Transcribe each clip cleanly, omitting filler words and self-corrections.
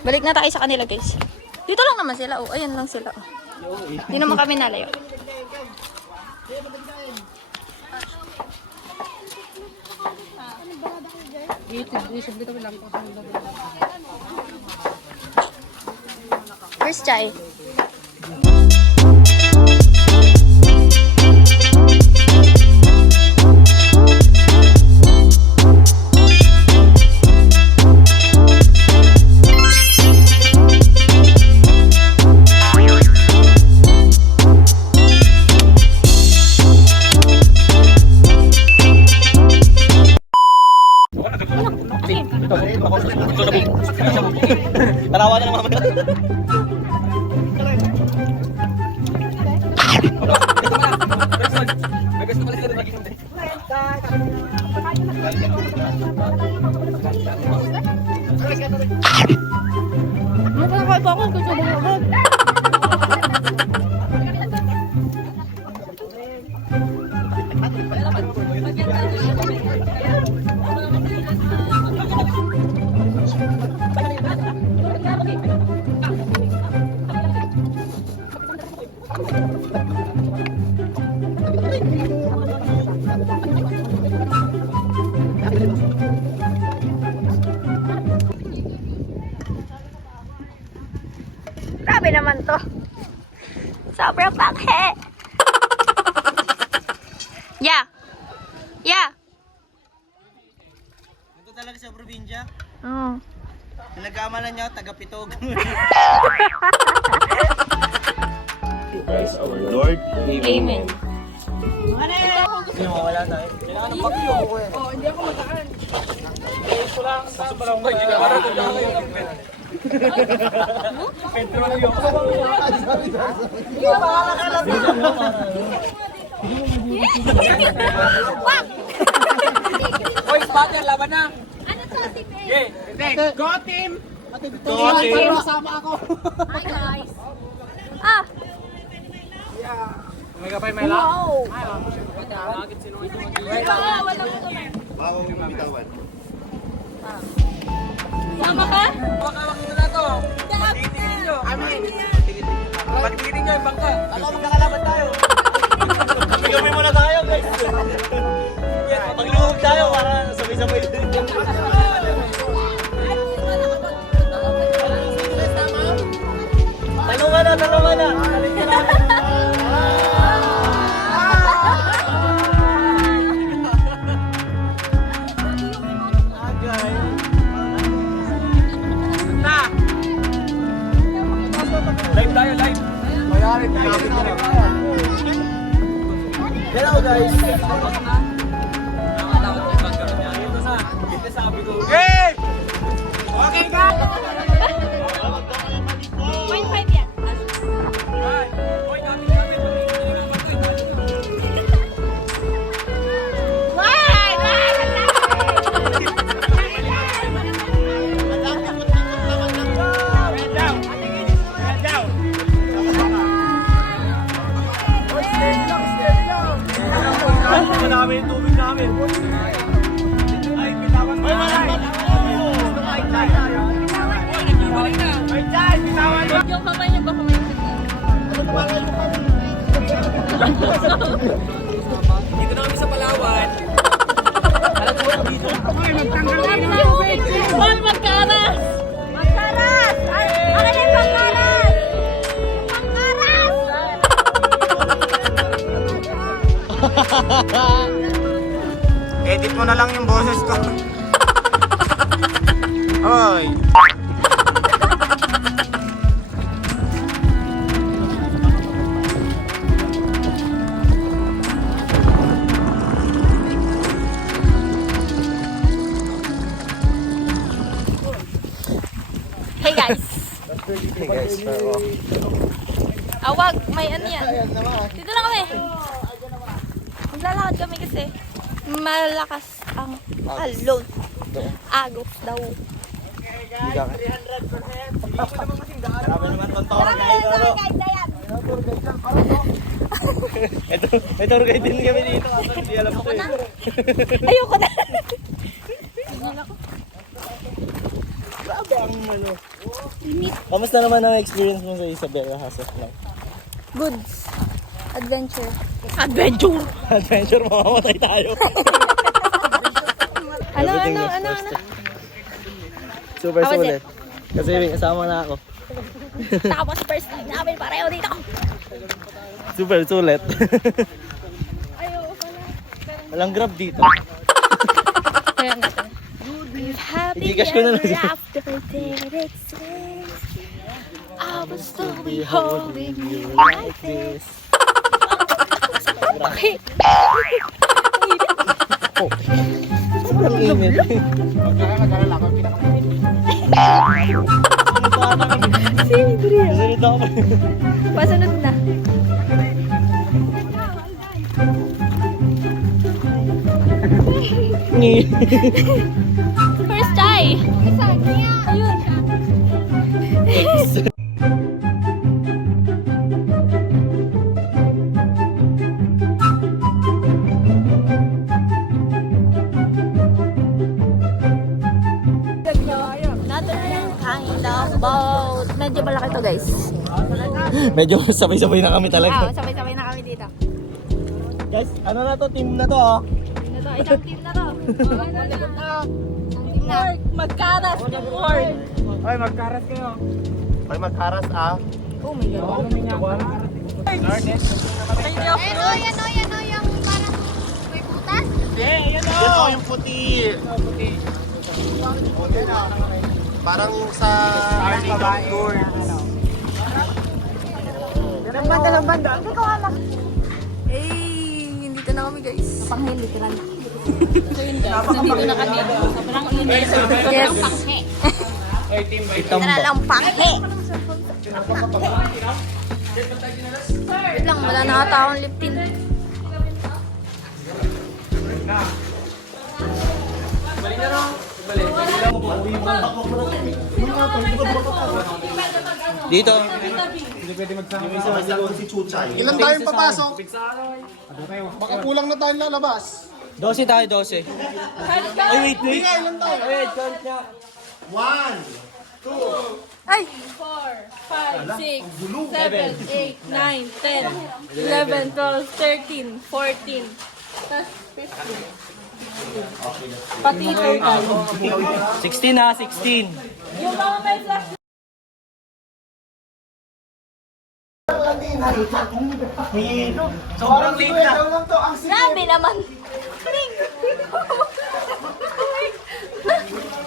Balik na tayo sa kanila, guys. Dito lang naman sila. Oh, ayan lang sila. Oh. Hindi naman kami nalayo. Where's Chai? Tarawa na naman. Grabe naman to. Sobrang pakhe. Yeah. Yeah. Ito talaga sa probinsya. Oh. Nagkamalan niya, taga-Pitog. Christ our Lord. Amen. Hindi mo wala tayo. Kailangan ng pagyo. Oo, hindi ako magaan. Ito lang, sa barangay. Para ito lang kayo. Petrolyo. Hoy, spotter, laban na. Ano to, Team A? Yeah. Go team! Go team! Sama ako. Hi guys! Ah. May kapay may lang? Wow. Sama ka? Wakawak nyo na to. Pagtitingin nyo. Amin. Pagtitingin nyo yung bangka. Alam mo magkakalaban tayo. Pagkami muna tayo guys. Pagluhog tayo para sabay-sabay din. Talungan na, talungan na. Talungan na. Live tayo, live. Mayari tayo. Hello guys. Hey! Okay ka? 0.5 yan. Marami yung tubig namin. Ay, bitawan mo. Ay, malaman. Yung kamay niya baka may Dito na kami sa Palawan. Alam ko lang dito. Hoy, magkaras! Magkaras! Ano na yung pangkaras? Pangkaras! Edit mo na lang yung boses ko. Hoy. Hey guys! Awag, may ano yan. Dito na kami. Maglalakad kami kasi malakas ang alon. Agos daw. Marami naman kong tour guide. May tour guide din kami dito. Hindi alam ko eh. Ayoko na. Grabe ang ano. Kamusta naman ang experience mo sa Isabela as of now? Goods. Adventure. Adventure, mamamatay tayo. Everything is first. Super How was sulit. Kasi may kasama na ako. Tapos first time namin pareho dito. Super sulit. Ayaw pala. Walang grab dito. Kaya natin. I-gcash ko na lang. After that exists, I will still be holding you like this. Bakit? Sobrang init. Sunod ako. Pasunod na. First try. Ayun. Not kind of boat. Medyo malaki to, guys. Medyo sabay-sabay na kami talaga. Sabay-sabay na kami dito. Guys, ano na to? Team na to, oh. Isang team na to. Team na. Magkaras yung board. Ay, magkaras kayo. Ay, magkaras, ah. Oh my God. Yan o, yung parang may butas. Yan, oh, yung puti. Parang sa Arctic of Nords. Dalang banda. Hindi ko alam. Eh, dito na kami, guys. Panghil, literal. So yun, guys. Nandito na kami. Sobrang init. Yes. Literal ang panghe. Wait lang, wala na ata akong lip tint. Dito. Ilan tayong papasok? Baka kulang na tayong lalabas. 12 tayo, 12. Ay, wait. Ilan tayo? Wait, count niya. 1, 2, Ay! 5, 6, 7, 8, 9, 10, 11, 12, 13, 14, tas 15. Pati ito tayo. 16 na, 16. Yung mga may flash Sobrang late na. lang to ang Grabe naman!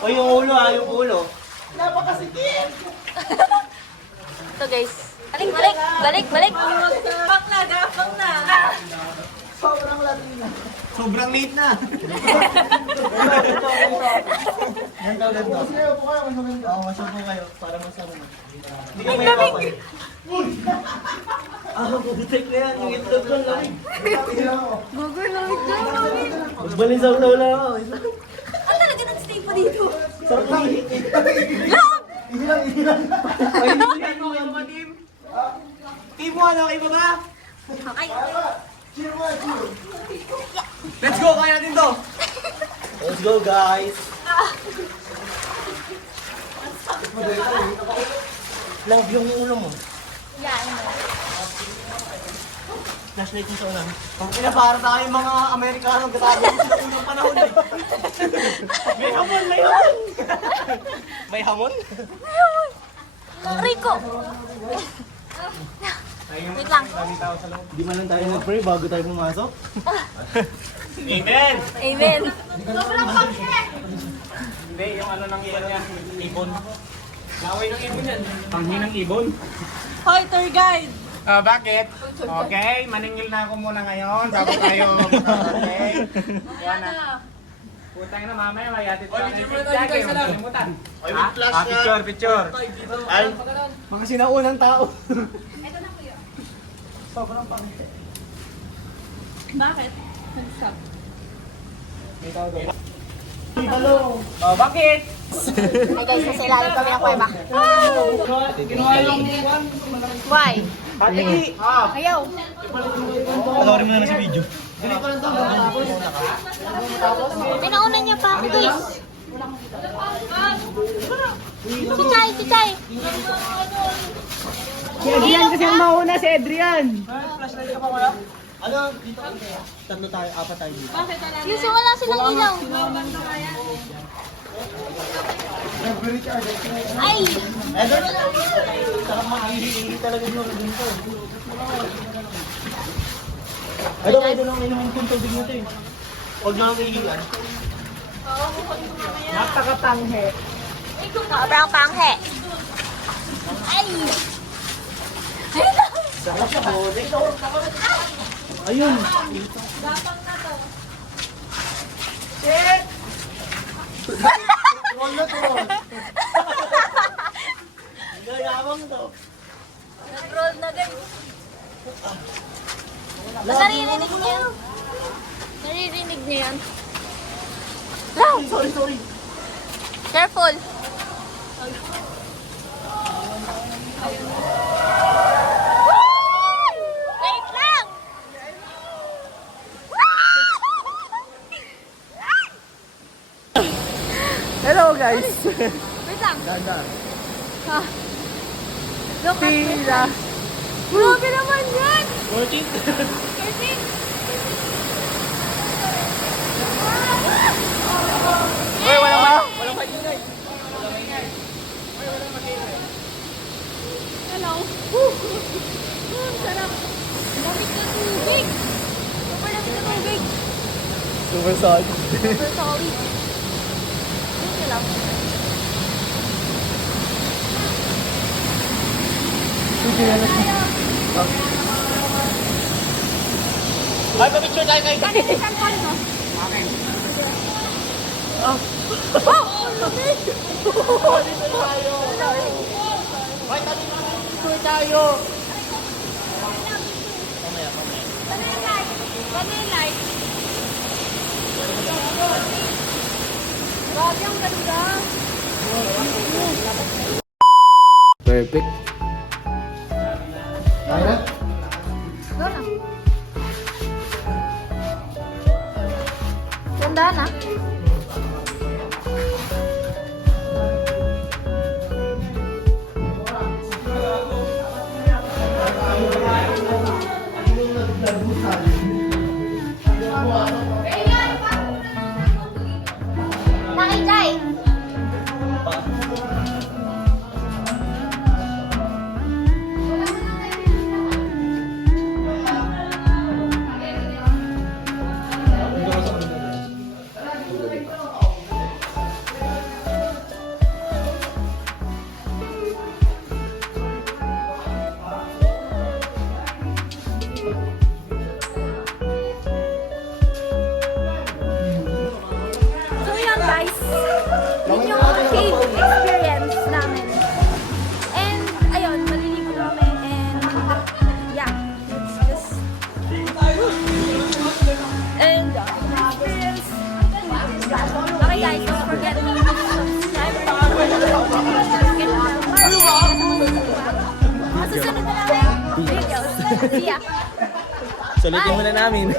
O, yung ulo, yung ulo. Ito, guys. Balik! Gapang na. Sobrang late na. Sige, upo kayo, mas maganda. Oo, masyado kayo para masama. Hindi ka may kapal. Bubutik na yan. Yung itlog ko lang. Magbalinsaw na wala ako. Ang talaga nag-stay pa dito. Sarap lang. Ihilang. Ay, hindi mo kayo ba, team? Team mo, ano kayo ba? Okay. Cheer mo, cheer. Let's go, kaya natin to. Let's go, guys. Lang yung ulo mo. Yan. Flashlight mo sa ulan. Kung para tayong mga Amerikanong katabi sa unang panahon eh. May hamon! May hamon? Rico! Wait lang. Di man lang tayo nag-pray bago tayo pumasok. Amen! Amen. Hindi, yung ano ng ibon niya, ibon. Laway ng ibon yan. Panghi ng ibon. Hoy, tour guide! Bakit? Okay, maningil na ako muna ngayon bago tayo okay. Yan na. Putang na mamaya, may atid pa. Oy, kalimutan. Ay, may flash na. Picture. Ay, Mga sinaunang tao. Bakit? Nag-stop. Bakit? Ay guys, sa ilalim kami ng kuweba. Kinuha yung Why? Pati! Ayaw. Panoorin mo na lang sa video. Pinauna niya pa ako, guys. Si Chay, si Chay. Si Adrian kasi ang mauna, si Adrian. Flashlight ka pa wala? Ano, dito kami kaya? Tatlo tayo, apat tayo dito. Yung wala silang ilaw. Ay! Eh, doon na. Sarap makahihili talaga yun. Ay, doon ang inumin kong tubig nito eh. Huwag nyo ang iilan. Napakatanghe. Sobrang panghe. Ay! Ayun na! Sarap sa bote. Ayun. Roll na to. Gayamang to. Nag-roll na guys. Naririnig niya. Naririnig niya yan. Lang! Sorry. Careful! Wait lang! Hello guys. Wait lang. Ganda. Ah. Look at this. Grabe naman yan! Worth it. Kasi... Uy, walang maingay. Hello. Ang sarap. Ang lamig ng tubig. Super lamig ng tubig. Super solid. Super solid. Yun nyo lang. Ay, picture tayo kayo. Ganun yung cellphone mo. Picture tayo. Vanilla. Grabe ang ganda. Perfect. Kaya? Go na. Ganda na. Nakijay. So yun guys, yun yung cave experience namin. And ayun, maliligo kami and yeah, it's just and experience. Okay guys, don't forget to subscribe susunod na namin videos. See ya! Sulitin muna namin.